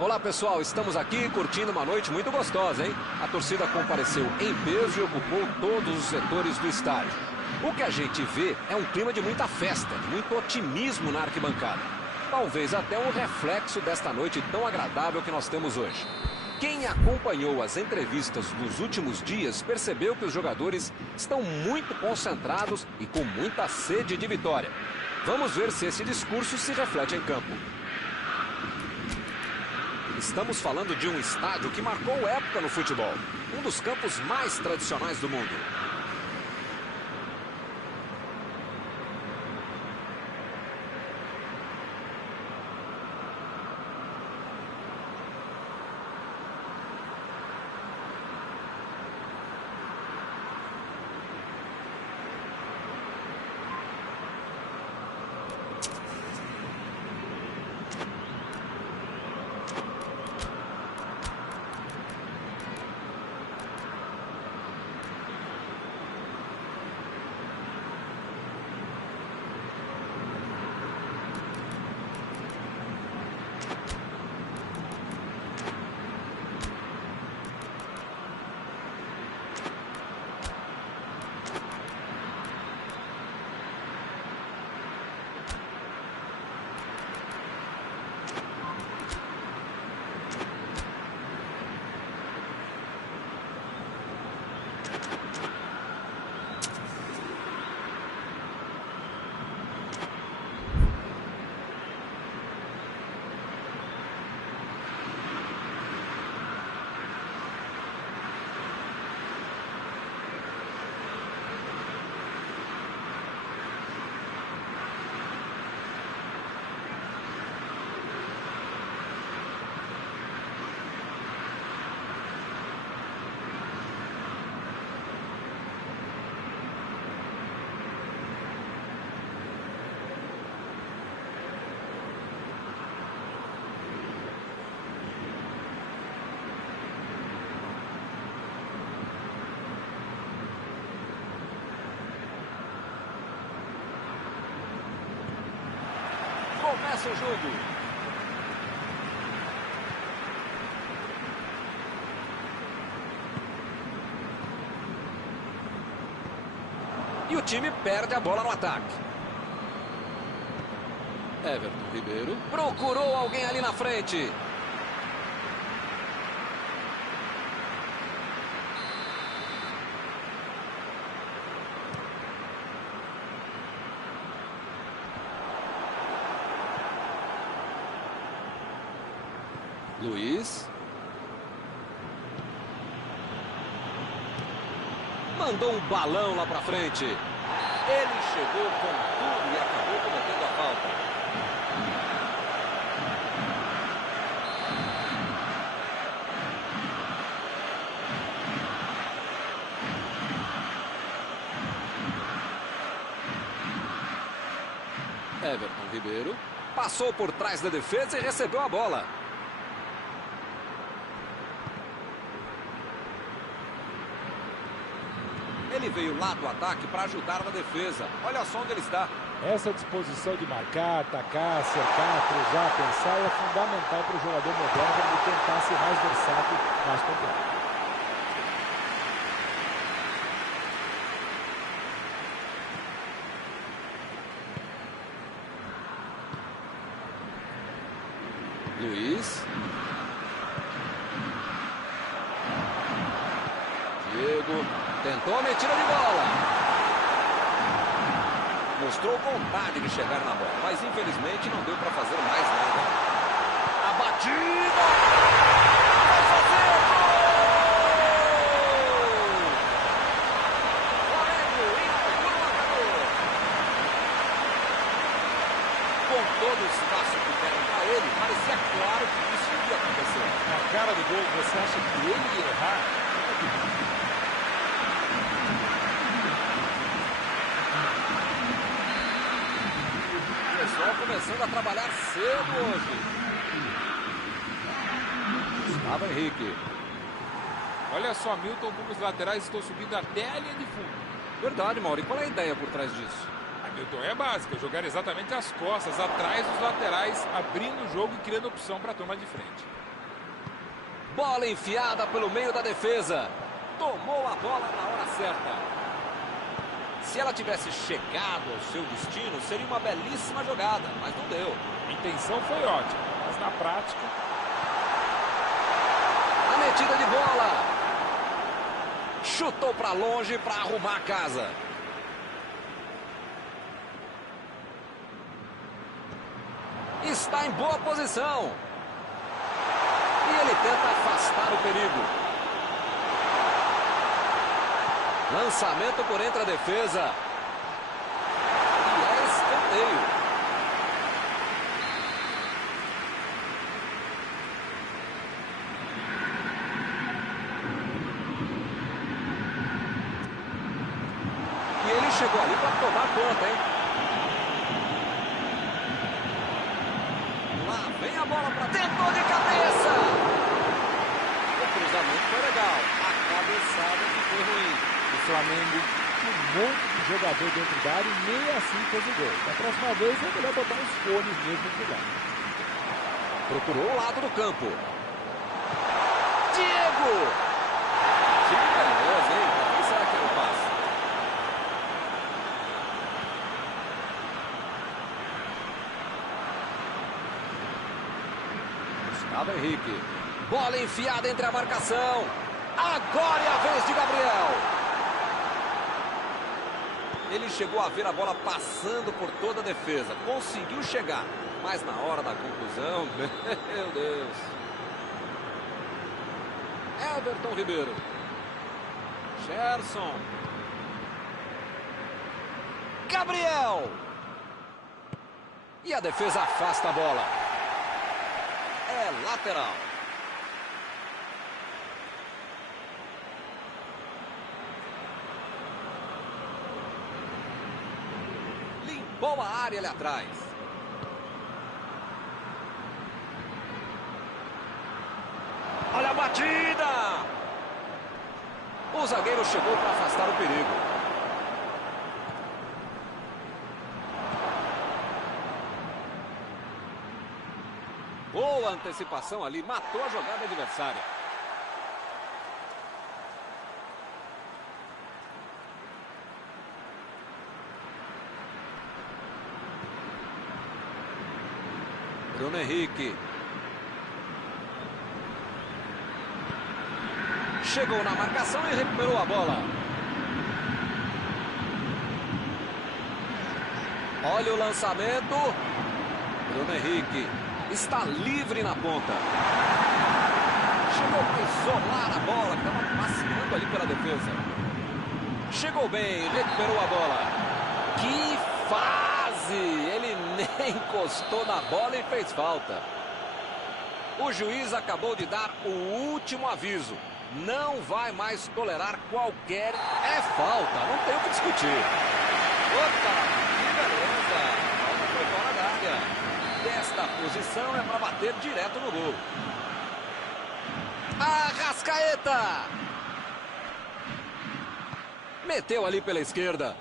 Olá pessoal, estamos aqui curtindo uma noite muito gostosa, hein? A torcida compareceu em peso e ocupou todos os setores do estádio. O que a gente vê é um clima de muita festa, de muito otimismo na arquibancada. Talvez até um reflexo desta noite tão agradável que nós temos hoje. Quem acompanhou as entrevistas dos últimos dias percebeu que os jogadores estão muito concentrados e com muita sede de vitória. Vamos ver se esse discurso se reflete em campo. Estamos falando de um estádio que marcou época no futebol. Um dos campos mais tradicionais do mundo. Começa o jogo. E o time perde a bola no ataque. Everton Ribeiro procurou alguém ali na frente. Luiz. Mandou um balão lá pra frente. Ele chegou com tudo e acabou cometendo a falta. Everton Ribeiro passou por trás da defesa e recebeu a bola. Ele veio lá do ataque para ajudar na defesa. Olha só onde ele está. Essa disposição de marcar, atacar, cercar, cruzar, pensar é fundamental para o jogador moderno de tentar ser mais versátil, mais completo. Luiz. Diego tentou a metida de bola. Mostrou vontade de chegar na bola, mas infelizmente não deu para fazer mais nada. A batida! Vai fazer gol! Flamengo inaugura o marcador. Com todo o espaço que deram para ele, parecia claro que isso ia acontecer. Na cara do gol, você acha que ele ia errar? Começando a trabalhar cedo hoje. Gustavo Henrique. Olha só, Milton, como os laterais estão subindo até a linha de fundo. Verdade, Mauro. E qual é a ideia por trás disso? A Milton é básica, jogar exatamente as costas, atrás dos laterais, abrindo o jogo e criando opção para a turma de frente. Bola enfiada pelo meio da defesa. Tomou a bola na hora certa. Se ela tivesse chegado ao seu destino, seria uma belíssima jogada, mas não deu. A intenção foi ótima, mas na prática... A metida de bola. Chutou para longe para arrumar a casa. Está em boa posição. E ele tenta afastar o perigo. Lançamento por entre a defesa. E é escanteio. E ele chegou ali para tomar conta, hein? Lá vem a bola para tentou de cabeça. O cruzamento foi legal. A cabeçada que foi ruim. O Flamengo tinha um monte de jogador dentro da área e nem assim fez o gol. Da próxima vez é melhor botar uns fones mesmo no lugar. Procurou o lado do campo. Diego! Que beleza, hein? Quem será que era o passe? Gustavo Henrique. Bola enfiada entre a marcação. Agora é a vez de Gabriel. Ele chegou a ver a bola passando por toda a defesa. Conseguiu chegar. Mas na hora da conclusão, meu Deus. Everton Ribeiro. Gerson. Gabriel. E a defesa afasta a bola. É lateral. Limpou a área ali atrás. Olha a batida! O zagueiro chegou para afastar o perigo. Boa antecipação ali, matou a jogada adversária. Bruno Henrique. Chegou na marcação e recuperou a bola. Olha o lançamento. Bruno Henrique está livre na ponta. Chegou para isolar a bola, que estava passeando ali pela defesa. Chegou bem, recuperou a bola. Que fase! Ele nem encostou na bola e fez falta. O juiz acabou de dar o último aviso. Não vai mais tolerar qualquer... É falta, não tem o que discutir. Opa, que beleza. A bola foi fora da área. Desta posição é para bater direto no gol. Arrascaeta. Meteu ali pela esquerda.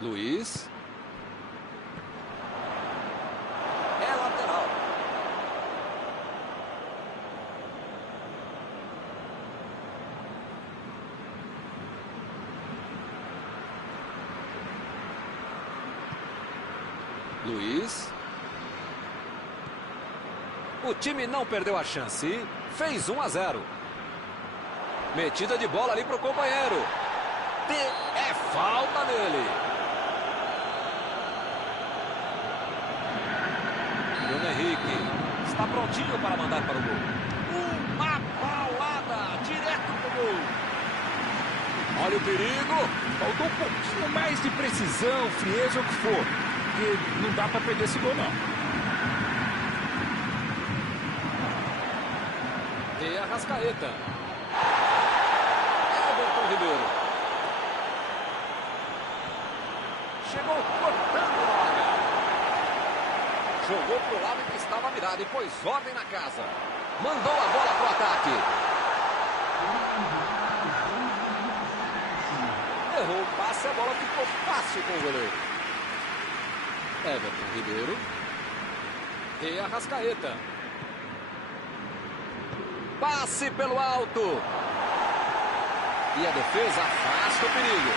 Luiz. É lateral. Luiz. O time não perdeu a chance. Fez 1-0. Metida de bola ali para o companheiro. É falta nele. Bruno Henrique está prontinho para mandar para o gol. Uma paulada direto para o gol. Olha o perigo. Faltou um pouquinho mais de precisão, frieza ou o que for. Porque não dá para perder esse gol, não. E Arrascaeta. Everton Ribeiro. Chegou cortando na área. Jogou pro lado que estava virado e pôs ordem na casa. Mandou a bola pro ataque. Errou o passe, a bola ficou fácil com o goleiro. Everton Ribeiro. E Arrascaeta. Passe pelo alto. E a defesa afasta o perigo.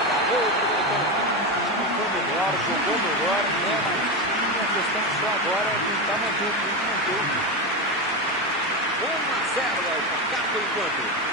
Acabou o primeiro tempo. O time foi melhor, jogou melhor, né? Mas a questão só agora é tentar manter o time. 1-0 é o placar por enquanto.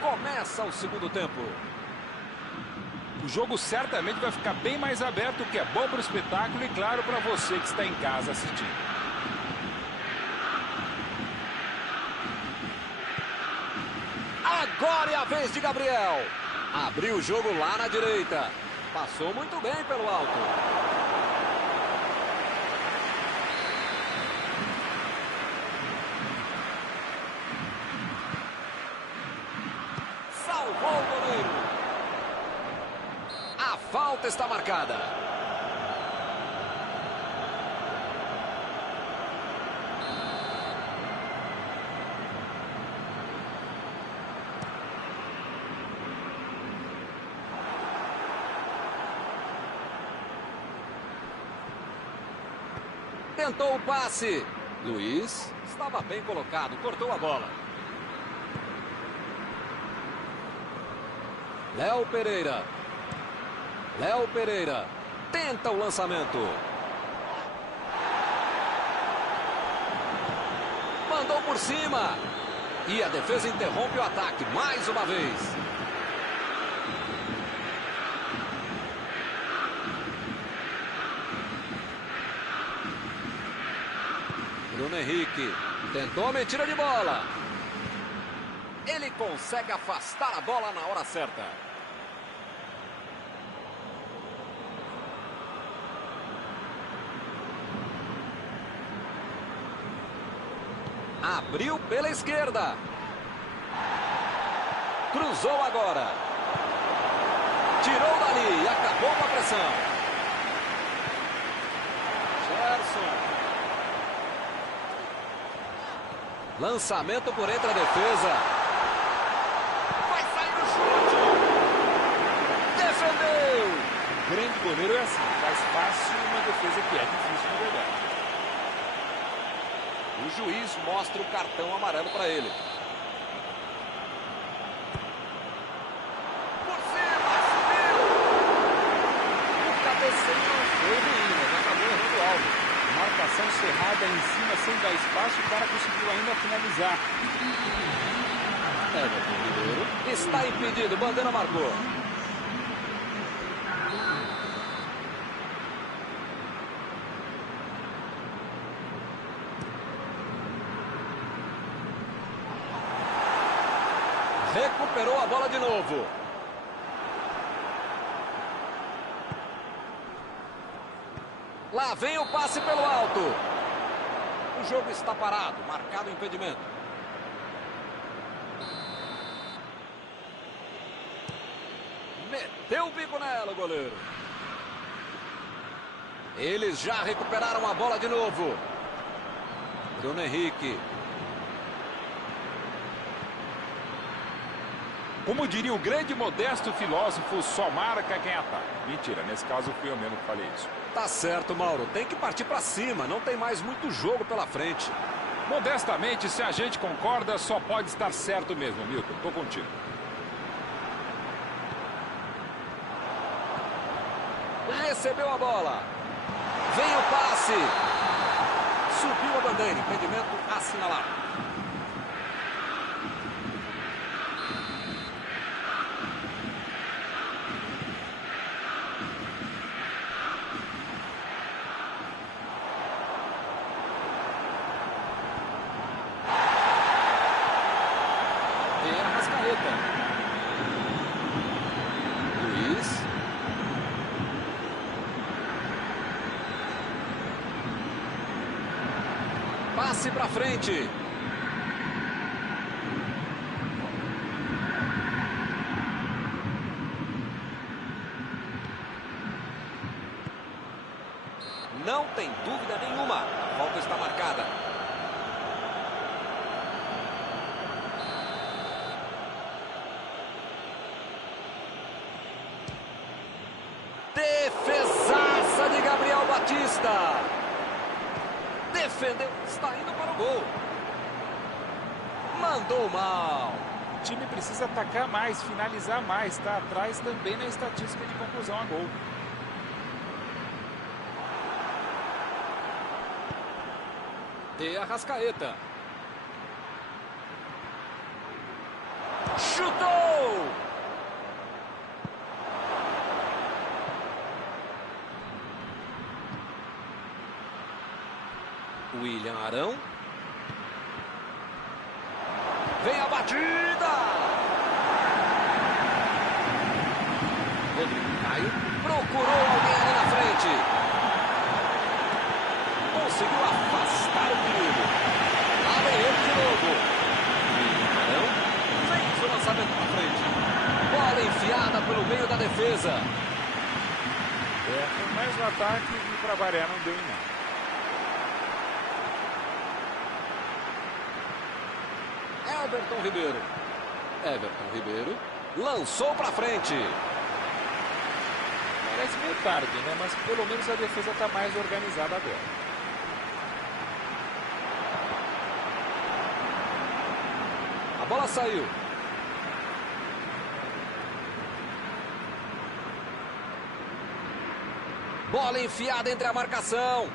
Começa o segundo tempo. O jogo certamente vai ficar bem mais aberto, o que é bom para o espetáculo e claro para você que está em casa assistindo. Agora é a vez de Gabriel. Abriu o jogo lá na direita. Passou muito bem pelo alto. Salvou o goleiro. A falta está marcada. Tentou o passe. Luiz estava bem colocado, cortou a bola. Léo Pereira. Léo Pereira tenta o lançamento. Mandou por cima. E a defesa interrompe o ataque mais uma vez. Bruno Henrique tentou a mentira de bola. Ele consegue afastar a bola na hora certa. Abriu pela esquerda. Cruzou agora. Tirou dali e acabou com a pressão. Gerson. Lançamento por entre a defesa. Vai sair o chute. Defendeu. O grande goleiro é assim, faz fácil uma defesa que é difícil na verdade. O juiz mostra o cartão amarelo para ele. Por cima, subiu. O cabeceio não foi ruim, mas acabou errando o alvo. Marcação cerrada em cima, sem dar espaço, o cara conseguiu ainda finalizar. Everton Ribeiro está impedido, bandeira marcou. Recuperou a bola de novo. Lá vem o passe pelo alto. O jogo está parado, marcado o impedimento. Meteu o bico nela, o goleiro. Eles já recuperaram a bola de novo. Bruno Henrique. Como diria o grande modesto filósofo, só marca quem ataca. Mentira, nesse caso fui eu mesmo que falei isso. Tá certo, Mauro. Tem que partir pra cima. Não tem mais muito jogo pela frente. Modestamente, se a gente concorda, só pode estar certo mesmo, Milton. Tô contigo. Recebeu a bola. Vem o passe. Subiu a bandeira. Impedimento assinalado. Passe para frente. Não tem dúvida nenhuma. A falta está marcada. Defesaça de Gabriel Batista. Defendeu, está indo para o gol. Mandou mal. O time precisa atacar mais, finalizar mais. Está atrás também na estatística de conclusão a gol. De Arrascaeta. Chutou! William Arão. Vem a batida! Rodrigo Caio procurou alguém ali na frente. Conseguiu afastar o perigo. Lá vem ele de novo. William Arão fez o lançamento para frente. Bola enfiada pelo meio da defesa. Foi mais no ataque e para variar não deu em nada. Everton Ribeiro lançou para frente. Parece meio tarde, né? Mas pelo menos a defesa está mais organizada agora. A bola saiu. Bola enfiada entre a marcação.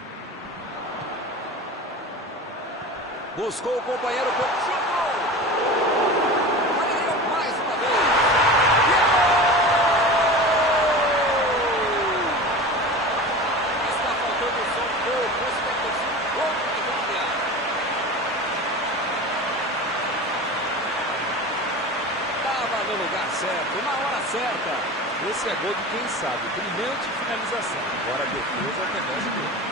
Buscou o companheiro. Chutou! Valeu mais uma vez. Está faltando só um gol. Gol de vitória. Estava no lugar certo, na hora certa. Esse é gol de quem sabe. Brilhante finalização. Agora a defesa começa dele.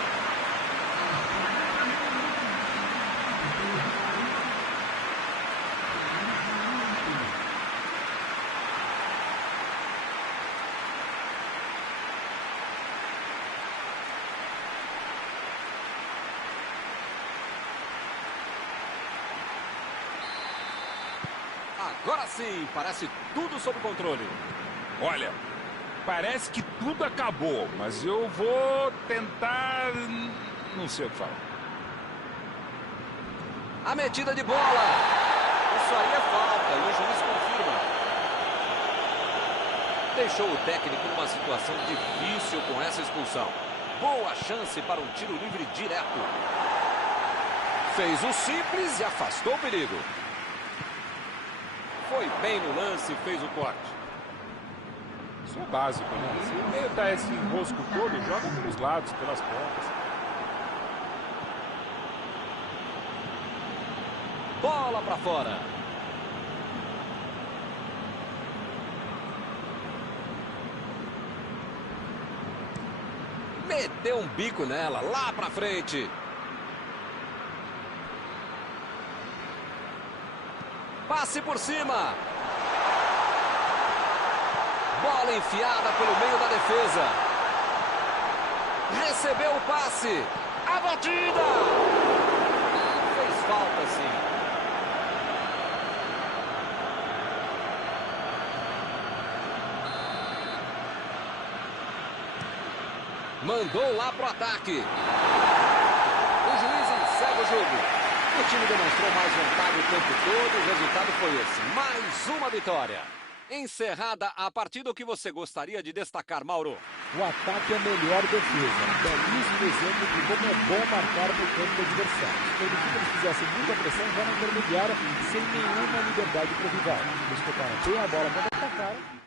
Agora sim, parece tudo sob controle. Olha, parece que tudo acabou, mas eu vou tentar... não sei o que falar. A metida de bola. Isso aí é falta e o juiz confirma. Deixou o técnico numa situação difícil com essa expulsão. Boa chance para um tiro livre direto. Fez o simples e afastou o perigo. Foi bem no lance e fez o corte. Isso é básico, né? Se o meio tá esse enrosco todo, joga pelos lados, pelas pontas. Bola para fora. Meteu um bico nela, lá para frente. Passe por cima. Bola enfiada pelo meio da defesa. Recebeu o passe. A batida. Fez falta, sim. Mandou lá pro ataque. O juiz encerra o jogo. O time demonstrou mais vontade o tempo todo. O resultado foi esse. Mais uma vitória. Encerrada a partida, o que você gostaria de destacar, Mauro? O ataque é a melhor defesa. Um belíssimo exemplo de como é bom marcar no campo do adversário. Se permitir que eles fizessem muita pressão, já na intermediária, sem nenhuma liberdade para o rival. Eles tocaram bem a bola quando atacaram.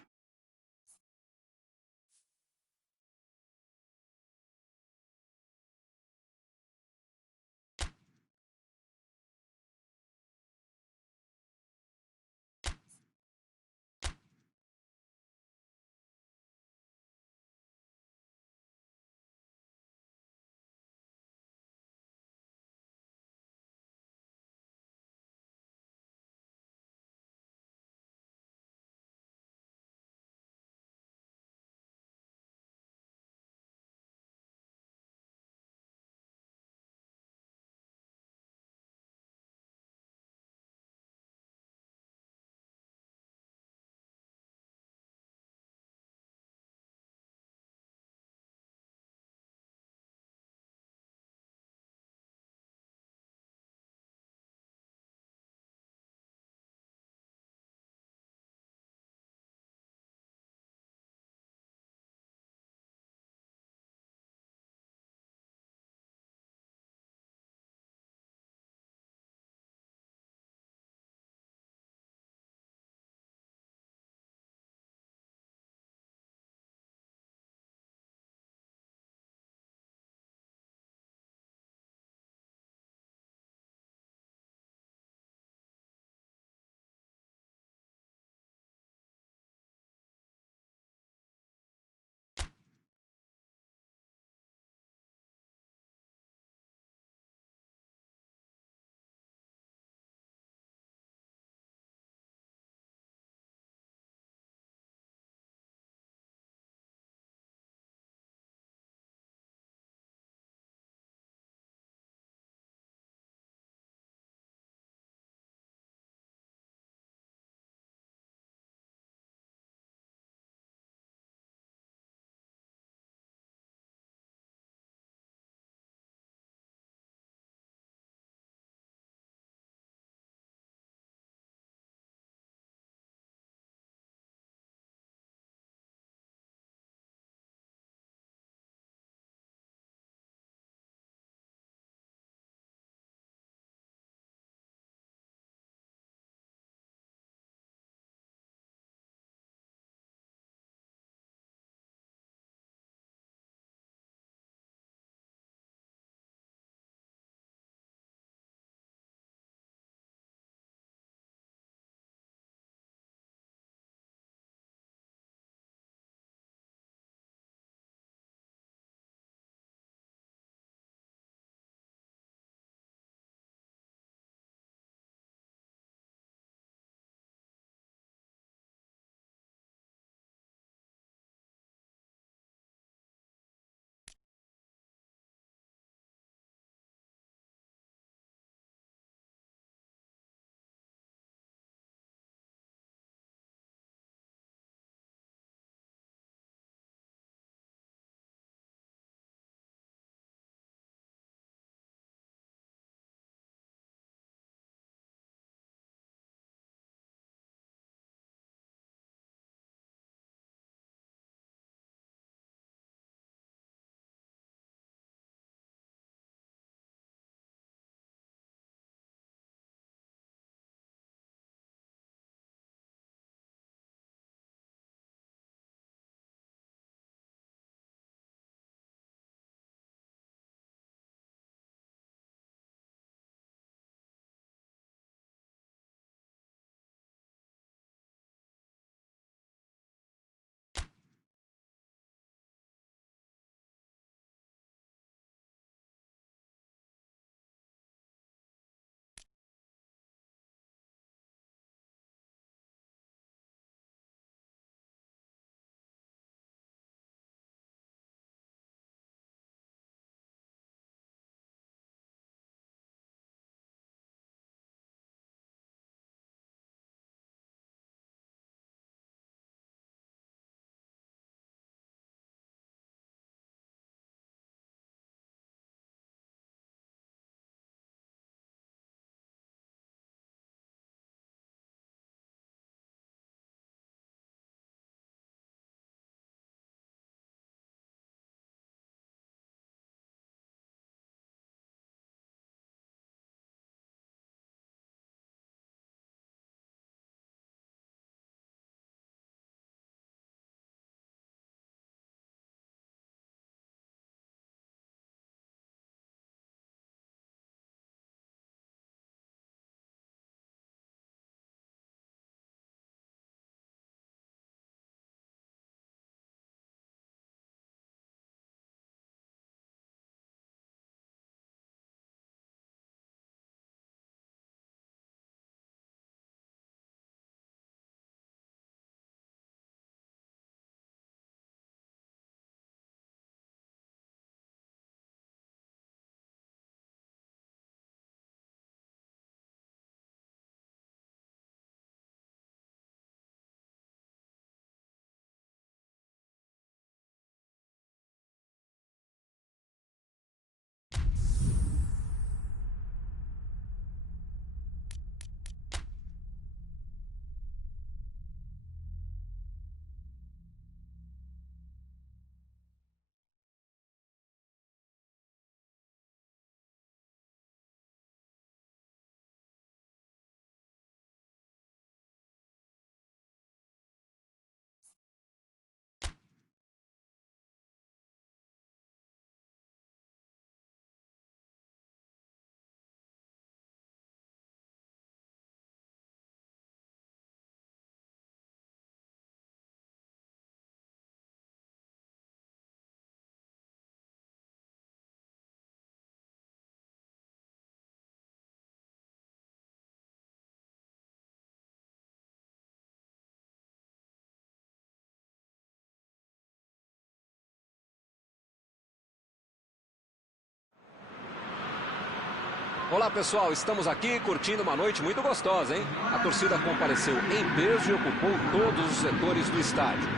Olá pessoal, estamos aqui curtindo uma noite muito gostosa, hein? A torcida compareceu em peso e ocupou todos os setores do estádio.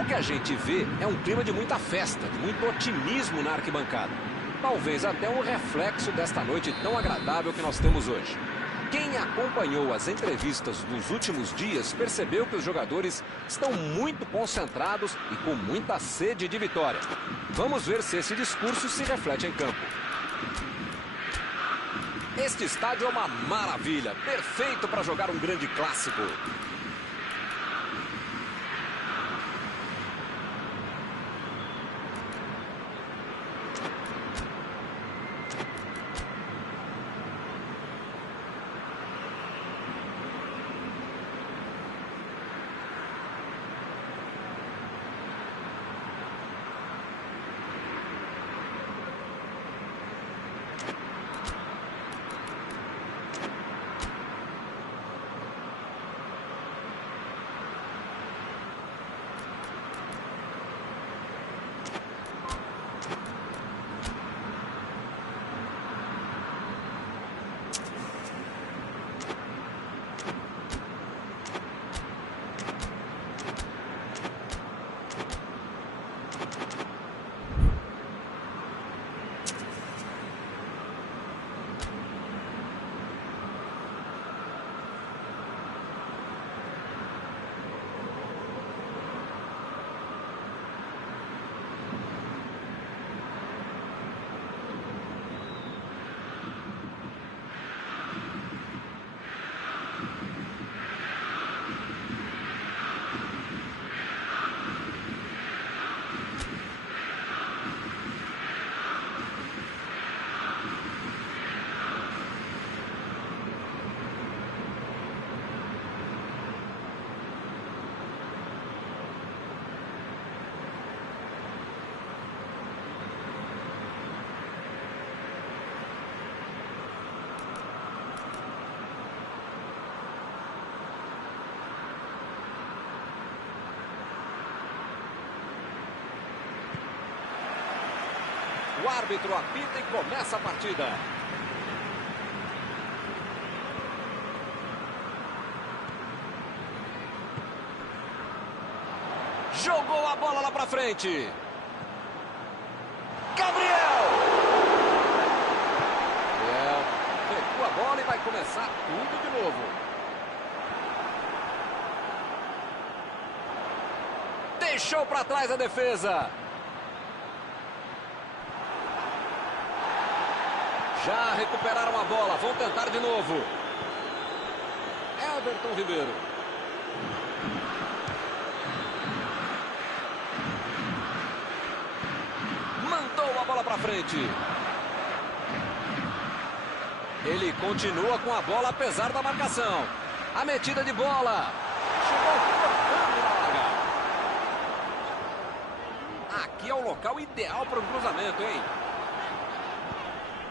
O que a gente vê é um clima de muita festa, de muito otimismo na arquibancada. Talvez até um reflexo desta noite tão agradável que nós temos hoje. Quem acompanhou as entrevistas dos últimos dias percebeu que os jogadores estão muito concentrados e com muita sede de vitória. Vamos ver se esse discurso se reflete em campo. Este estádio é uma maravilha, perfeito para jogar um grande clássico. O árbitro apita e começa a partida. Jogou a bola lá pra frente. Gabriel! Pegou a bola e vai começar tudo de novo. Deixou pra trás a defesa. Já recuperaram a bola, vão tentar de novo. Everton Ribeiro. Mandou a bola para frente. Ele continua com a bola apesar da marcação. A metida de bola. Chegou cortando na largada. Aqui é o local ideal para um cruzamento, hein?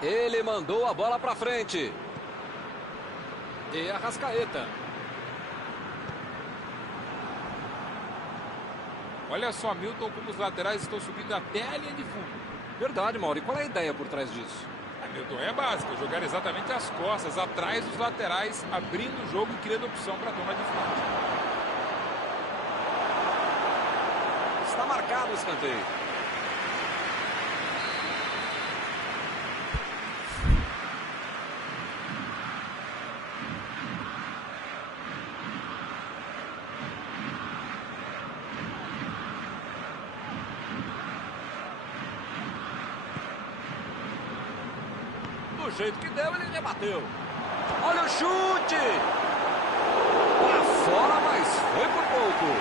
Ele mandou a bola para frente. E Arrascaeta. Olha só, Milton, como os laterais estão subindo até a linha de fundo. Verdade, Mauro. E qual é a ideia por trás disso? Milton, é básico, jogar exatamente as costas, atrás dos laterais, abrindo o jogo e criando opção para a toma de frente. Está marcado o escanteio. Do jeito que deu, ele rebateu. Olha o chute! Pra fora, mas foi por pouco.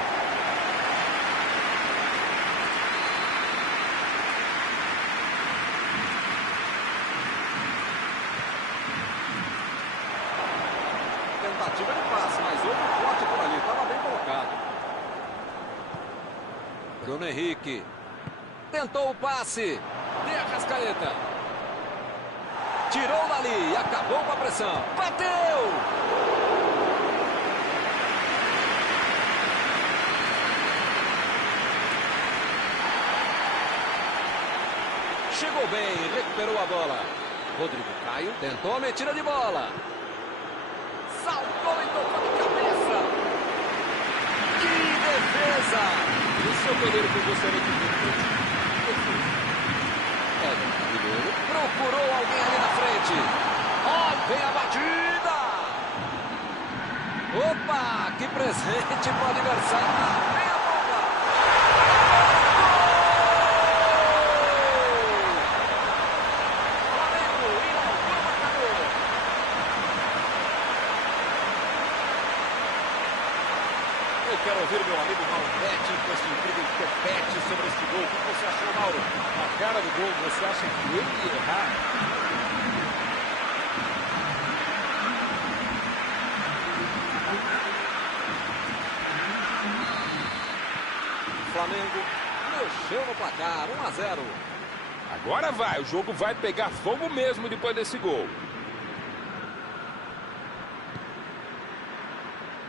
Tentativa de passe, mas houve um corte por ali. Estava bem colocado. Bruno Henrique. Tentou o passe. De Arrascaeta. Tirou dali e acabou com a pressão. Bateu! Chegou bem, recuperou a bola. Rodrigo Caio tentou a metida de bola. Saltou e tocou de cabeça. Que defesa! Esse é o goleiro que eu gostaria de ver. Ribeiro procurou alguém ali na frente. Ó, vem a batida! Opa, que presente pro adversário. Vem a bomba! Flamengo inaugura o marcador. Eu quero ouvir meu amigo Mauro Betti com esse incrível topete sobre este gol. O que você achou, Mauro? Na cara do gol, você acha que ele ia errar? Flamengo mexeu no placar, 1-0. Agora vai, o jogo vai pegar fogo mesmo depois desse gol.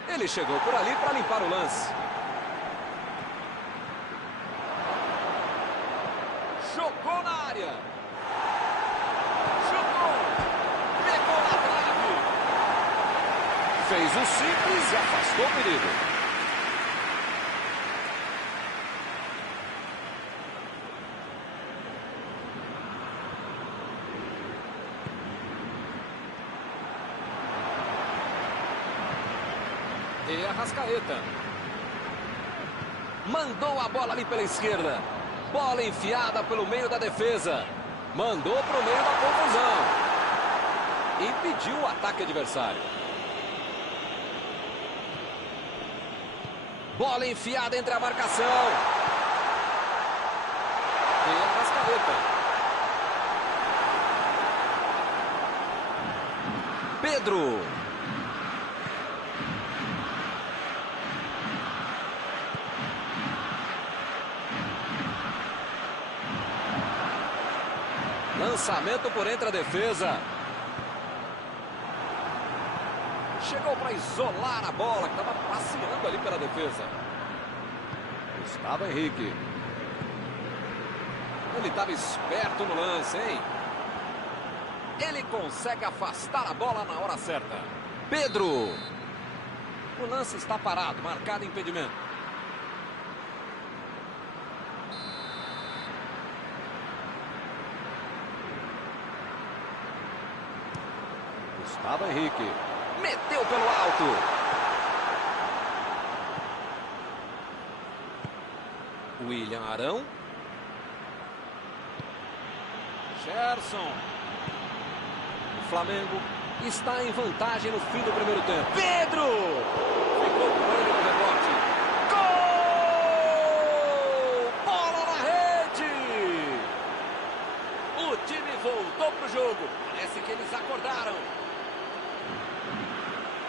Ele chegou por ali para limpar o lance. Jogou na área. Chutou. Pegou na trave. Fez o simples e afastou o perigo. E Arrascaeta. Mandou a bola ali pela esquerda. Bola enfiada pelo meio da defesa. Mandou para o meio da confusão. Impediu o ataque adversário. Bola enfiada entre a marcação. E Arrascaeta. Pedro. Lançamento por entre a defesa. Chegou para isolar a bola, que estava passeando ali pela defesa. Gustavo Henrique. Ele estava esperto no lance, hein? Ele consegue afastar a bola na hora certa. Pedro. O lance está parado, marcado impedimento. Gustavo Henrique. Meteu pelo alto. William Arão. Gerson. O Flamengo está em vantagem no fim do primeiro tempo. Pedro! Ficou com ele no rebote. Gol! Bola na rede! O time voltou pro jogo. Parece que eles acordaram.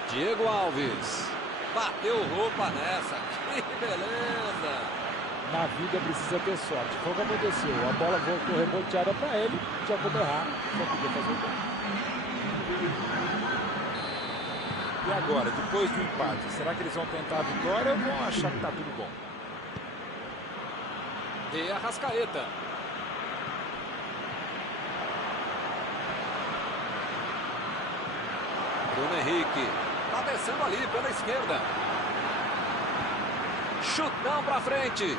Diego Alves. Bateu roupa nessa. Que beleza! Na vida precisa ter sorte. Foi o que aconteceu. A bola voltou reboteada para ele. Tinha como errar. Só podia fazer o gol. E agora, depois do empate, será que eles vão tentar a vitória ou vão achar que tá tudo bom? E Arrascaeta. Bruno Henrique. Tá descendo ali pela esquerda. Chutão pra frente.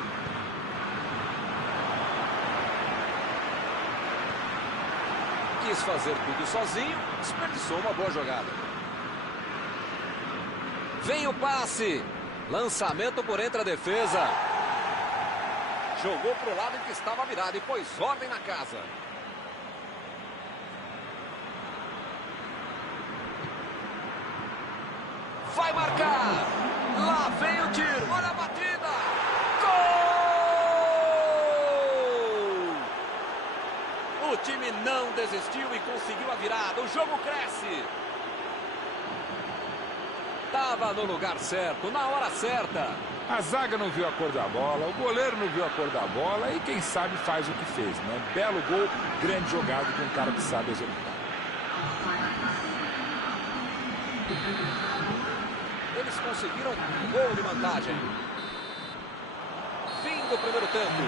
Quis fazer tudo sozinho, desperdiçou uma boa jogada. Vem o passe. Lançamento por entre a defesa. Jogou pro lado em que estava virado e pôs ordem na casa. Vai marcar. Lá vem o tiro. Olha a batida. Gol! O time não desistiu e conseguiu a virada. O jogo cresce. Estava no lugar certo, na hora certa. A zaga não viu a cor da bola, o goleiro não viu a cor da bola e quem sabe faz o que fez, né? Belo gol, grande jogada de um cara que sabe executar. Eles conseguiram um gol de vantagem. Fim do primeiro tempo.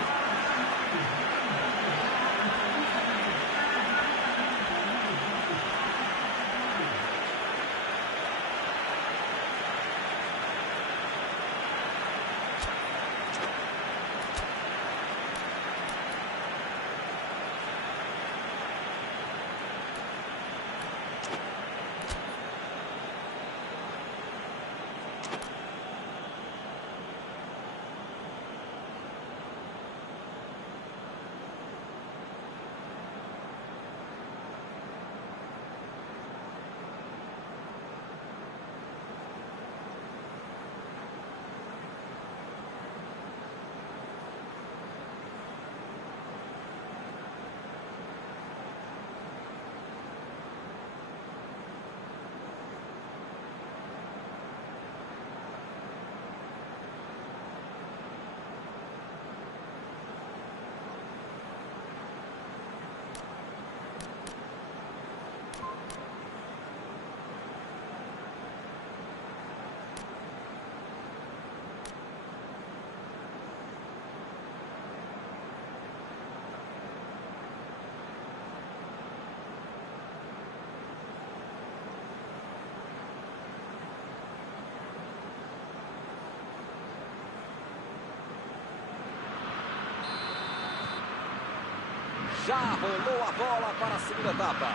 Já rolou a bola para a segunda etapa.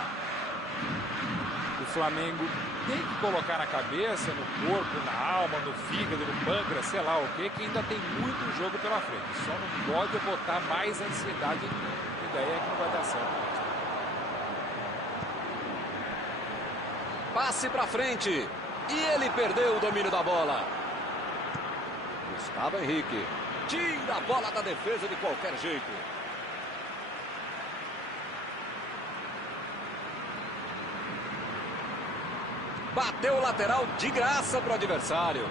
O Flamengo tem que colocar na cabeça, no corpo, na alma, no fígado, no pâncreas, sei lá o que ainda tem muito jogo pela frente. Só não pode botar mais ansiedade em ideia que não vai dar certo. Passe para frente. E ele perdeu o domínio da bola. Gustavo Henrique. Tira a bola da defesa de qualquer jeito. Bateu o lateral de graça para o adversário.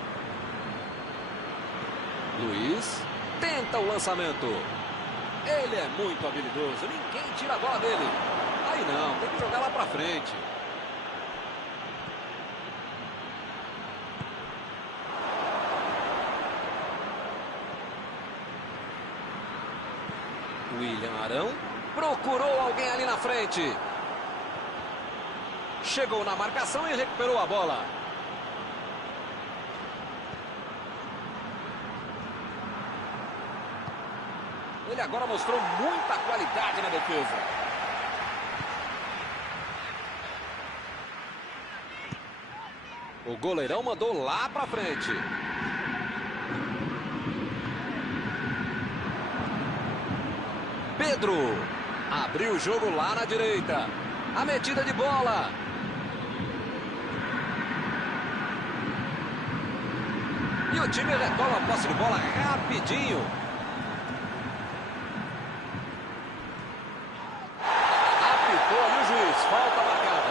Luiz tenta o lançamento. Ele é muito habilidoso. Ninguém tira a bola dele. Aí não, tem que jogar lá para frente. William Arão procurou alguém ali na frente. Chegou na marcação e recuperou a bola. Ele agora mostrou muita qualidade na defesa. O goleirão mandou lá pra frente. Pedro abriu o jogo lá na direita. A metida de bola. E o time retoma a posse de bola rapidinho. Apitou ali o juiz. Falta marcada.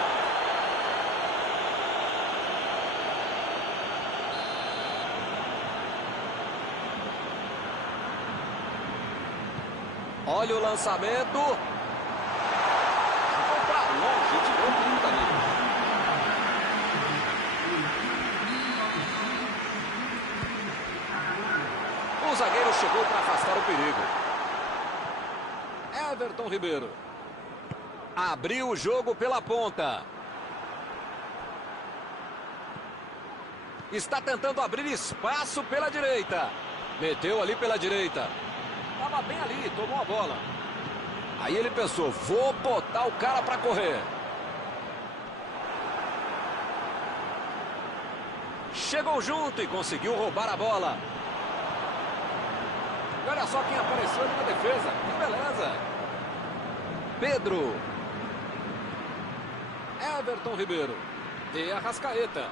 Olha o lançamento. Ficou pra longe, tirou 30 ali. O zagueiro chegou para afastar o perigo. Everton Ribeiro. Abriu o jogo pela ponta. Está tentando abrir espaço pela direita. Meteu ali pela direita. Estava bem ali, tomou a bola. Aí ele pensou, vou botar o cara para correr. Chegou junto e conseguiu roubar a bola. E olha só quem apareceu ali na defesa. Que beleza. Pedro. Everton Ribeiro. E Arrascaeta.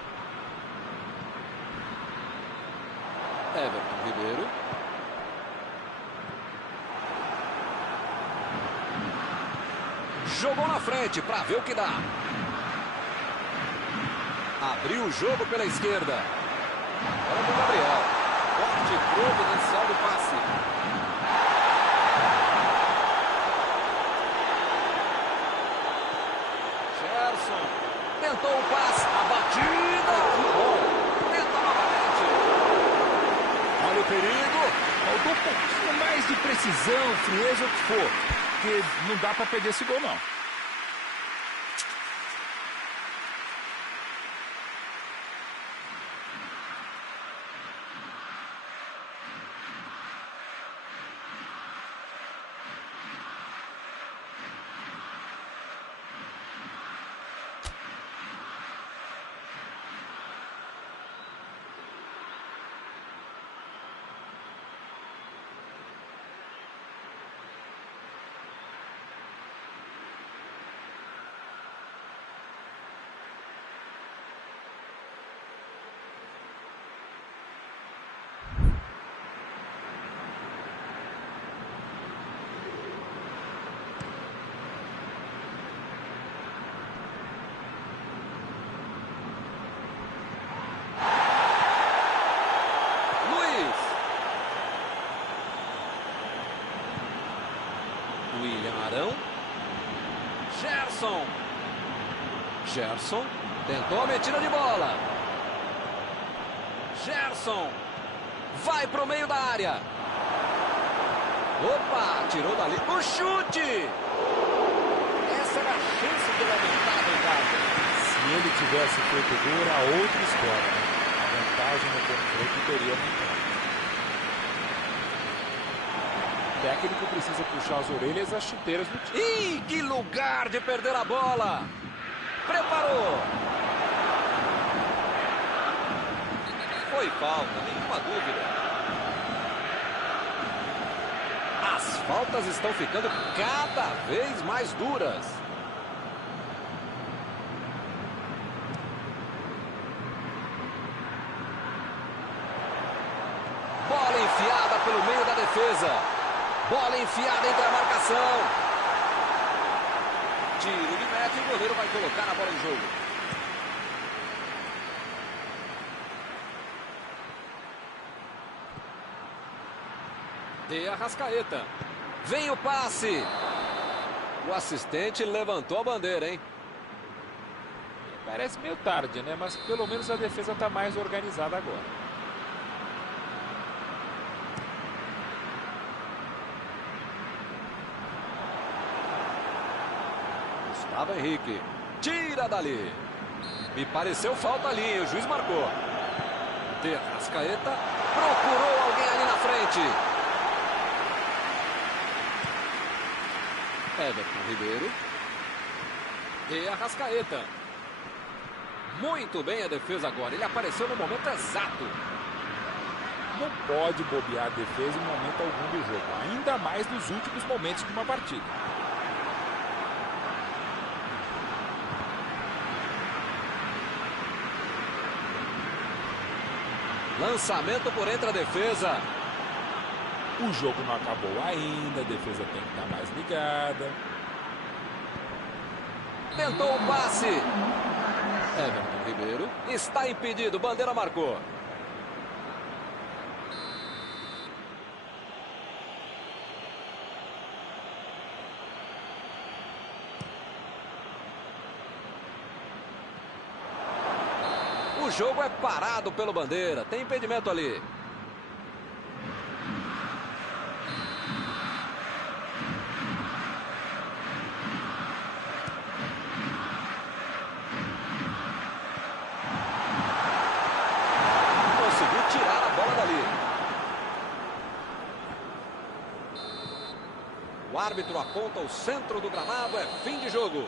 Everton Ribeiro. Jogou na frente para ver o que dá. Abriu o jogo pela esquerda. Agora do Gabriel. Corte providencial do passe. Gerson. Tentou o passe. A batida. Bom. Tenta novamente. Olha o perigo. Faltou um pouquinho mais de precisão, frieza, o que for. Porque não dá para perder esse gol, não. William Arão. Gerson. Gerson tentou a metida de bola. Gerson vai pro meio da área. Opa, tirou dali. O chute! Essa era a chance de levantar a vantagem. Se ele tivesse feito gol, era outra história, né? A vantagem no confronto teria aumentado. O técnico precisa puxar as orelhas e as chuteiras do time. Ih, que lugar de perder a bola! Preparou! Foi falta, nenhuma dúvida. As faltas estão ficando cada vez mais duras. Bola enfiada pelo meio da defesa. Bola enfiada entre a marcação. Tiro de meta e o goleiro vai colocar a bola em jogo. De Arrascaeta. Vem o passe. O assistente levantou a bandeira, hein? Parece meio tarde, né? Mas pelo menos a defesa está mais organizada agora. Gustavo Henrique. Tira dali. Me pareceu falta ali, o juiz marcou. De Arrascaeta. Procurou alguém ali na frente. Everton Ribeiro. De Arrascaeta. Muito bem a defesa agora. Ele apareceu no momento exato. Não pode bobear a defesa em momento algum do jogo. Ainda mais nos últimos momentos de uma partida. Lançamento por entre a defesa. O jogo não acabou ainda, a defesa tem que estar mais ligada. Tentou o passe. Everton Ribeiro está impedido, bandeira marcou. O jogo é parado pelo bandeira, tem impedimento ali. O árbitro aponta o centro do gramado, é fim de jogo.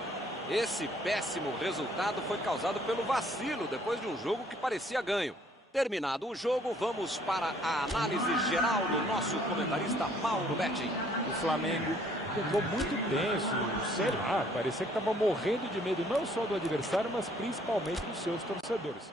Esse péssimo resultado foi causado pelo vacilo depois de um jogo que parecia ganho. Terminado o jogo, vamos para a análise geral do nosso comentarista Mauro Betting. O Flamengo jogou muito tenso, sei lá, parecia que estava morrendo de medo não só do adversário, mas principalmente dos seus torcedores.